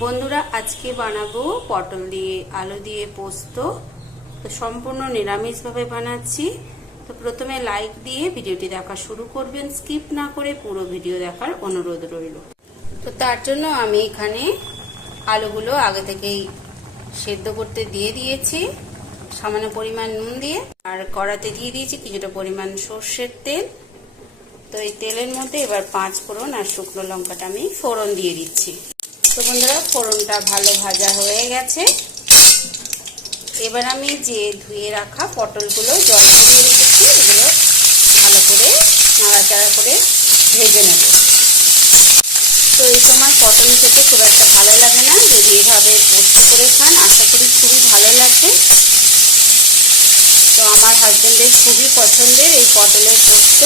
বন্ধুরা, আজকে বানাবো পটল দিয়ে আলু দিয়ে পোস্ত। তো সম্পূর্ণ নিরামিষভাবে বানাচ্ছি। তো প্রথমে লাইক দিয়ে ভিডিওটি দেখা শুরু করবেন। স্কিপ না করে পুরো ভিডিও দেখার অনুরোধ রইল। তো তার জন্য আমি এখানে আলুগুলো আগে থেকেই সেদ্ধ করতে দিয়ে দিয়েছি। সামান্য পরিমাণ নুন দিয়ে। আর কড়াতে দিয়ে দিয়েছি কিছুটা পরিমাণ সর্ষের তেল। তো এই তেলের মধ্যে এবার পাঁচ ফোড়ন আর শুকনো লঙ্কাটা আমি ফোড়ন দিয়ে দিচ্ছি। তো বন্ধুরা, ফোড়নটা ভালো ভাজা হয়ে গেছে। এবার আমি যে ধুয়ে রাখা পটলগুলো জলটা দিয়ে রেখেছি, এগুলো ভালো করে নাড়াচাড়া করে ভেজে নেব। তো এই সময় পটল খেতে খুব একটা ভালো লাগে না, যদি এভাবে পোস্ত করে খান, আশা করি খুবই ভালো লাগবে। তো আমার হাজব্যান্ডের খুবই পছন্দের এই পটলের পোস্ত।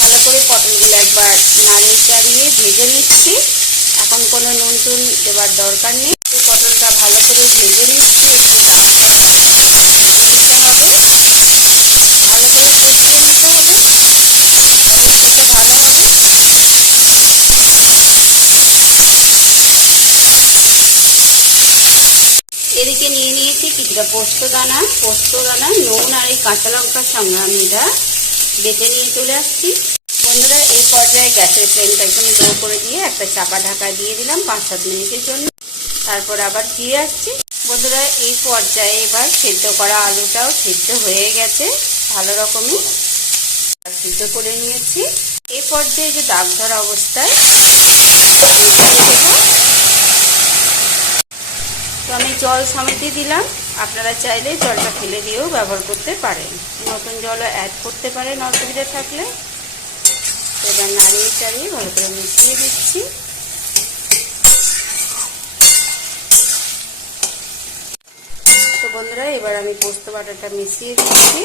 ভালো করে পটলগুলো একবার ভেজে নিচ্ছি। এখন কোনো নুন টুন দেওয়ার দরকার নেই। পটলটা ভালো করে ভেজে নিচ্ছি। একটু দিতে হবে ভালো করে কষিয়ে নিতে হবে তাহলে খেতে ভালো হবে এদিকে নিয়ে নিয়েছি কিছুটা পোস্ত দানা। পোস্ত দানা, নুন আর এই কাঁচা লঙ্কার সঙ্গে আমি এটা বেটে নিয়ে চলে আসছি। পর্যায়ে গ্যাসের ফ্লেমটা একদম লো করে দিয়ে একটা চাপা ঢাকা দিয়ে দিলাম পাঁচ সাত মিনিটের জন্য। তারপর আবার ফিরে আসছি। বন্ধুরা, এই পর্যায়ে এবার সেদ্ধ করা আলুটাও সেদ্ধ হয়ে গেছে ভালো রকমই। সিদ্ধ করে নিয়েছি। এই পর্যায়ে যে দাগ ধরা অবস্থায় তো আমি জল সমেতে দিলাম। আপনারা চাইলে জলটা ফেলে দিয়েও ব্যবহার করতে পারেন। নতুন জলও অ্যাড করতে পারেন অসুবিধা থাকলে। এবার নাড়িয়ে চাড়িয়ে ভালো করে মিশিয়ে দিচ্ছি। তো বন্ধুরা, এবার আমি পোস্ত বাটাটা মিশিয়ে দিচ্ছি।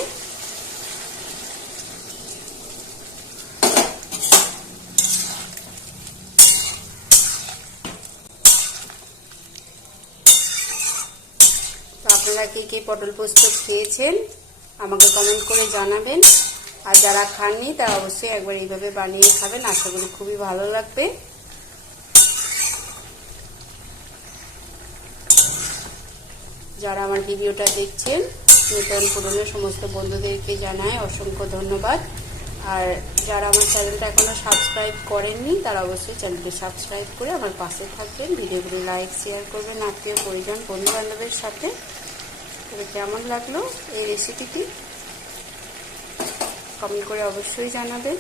আপনারা কে কে পটল পোস্ত খেয়েছেন, আমাকে কমেন্ট করে জানাবেন। আর যারা খাননি, তারা অবশ্যই একবার এইভাবে বানিয়ে খাবেন। আশা করি খুবই ভালো লাগবে। যারা আমার ভিডিওটা দেখছেন, নতুন পুরনো সমস্ত বন্ধুদেরকে জানায় অসংখ্য ধন্যবাদ। আর যারা আমার চ্যানেলটা এখনও সাবস্ক্রাইব করেননি, তারা অবশ্যই চ্যানেলটি সাবস্ক্রাইব করে আমার পাশে থাকবেন। ভিডিওগুলি লাইক, শেয়ার করবেন। আত্মীয়, পরিজন বন্ধু বান্ধবের সাথে। তবে কেমন লাগল এই রেসিপিটি কমেন্ট করে অবশ্যই জানাবেন।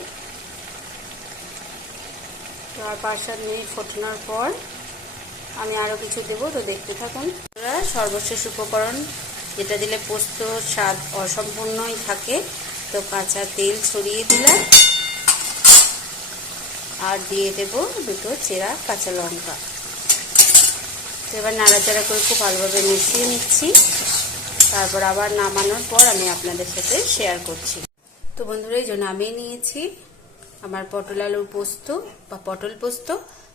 তো আর পাঁচ সাত মিনিট ফোটানোর পর আমি আরও কিছু দেবো, তো দেখতে থাকুন। সর্বশেষ উপকরণ যেটা দিলে পোস্ত স্বাদ অসম্পূর্ণই থাকে। তো কাঁচা তেল ছড়িয়ে দিলাম আর দিয়ে দেব দুটো চেরা কাঁচা লঙ্কা। তো এবার নাড়াচাড়া করে খুব ভালোভাবে মিশিয়ে নিচ্ছি। তারপর আবার নামানোর পর আমি আপনাদের সাথে শেয়ার করছি। তো বন্ধুরা, এই জন্য আমি নিয়েছি আমার পটল আলুর পোস্ত বা পটল পোস্ত।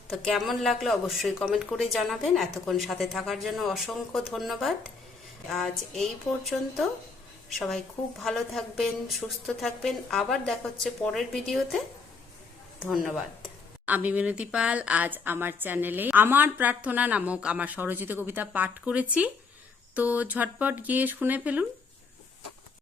তো কেমন লাগল অবশ্যই কমেন্ট করে জানাবেন। এতক্ষণ সাথে থাকার জন্য অসংখ্য ধন্যবাদ। আজ এই পর্যন্ত সবাই খুব ভালো থাকবেন, সুস্থ থাকবেন। আবার দেখা হচ্ছে পরের ভিডিওতে। ধন্যবাদ। আমি মিনতি পাল, আজ আমার চ্যানেলে আমার প্রার্থনা নামক আমার স্বরচিত কবিতা পাঠ করেছি। তো ঝটপট গিয়ে শুনে ফেলুন।